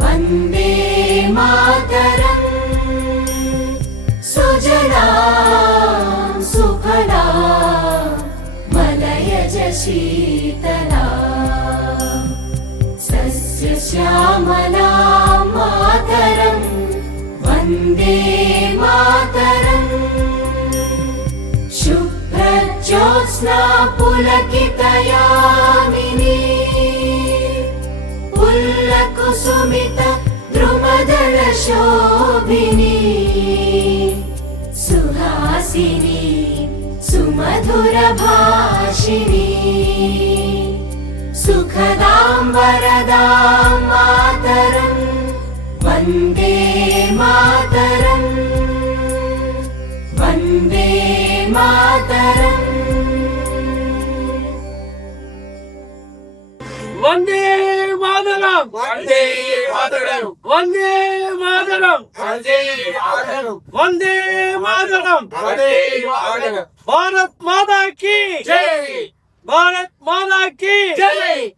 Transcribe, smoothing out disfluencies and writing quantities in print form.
वन्दे मातरं सुजलां सुफलां मलयज शीतलां सस्यश्यामलां मातरं वन्दे मातरं शुभ्रज्योत्स्ना पुलकितयामिनी पुल्लकुसुमित द्रुमदल शोभिनी सुहासिनी सुमधुर भाषिणी सुखदां वरदां मातरं वन्दे मातरं वन्दे मातरं वन्दे मातरम वन्दे मातरम वन्दे मातरम वन्दे मातरम वन्दे मातरम वन्दे मातरम भारत माता की जय भारत माता की जय।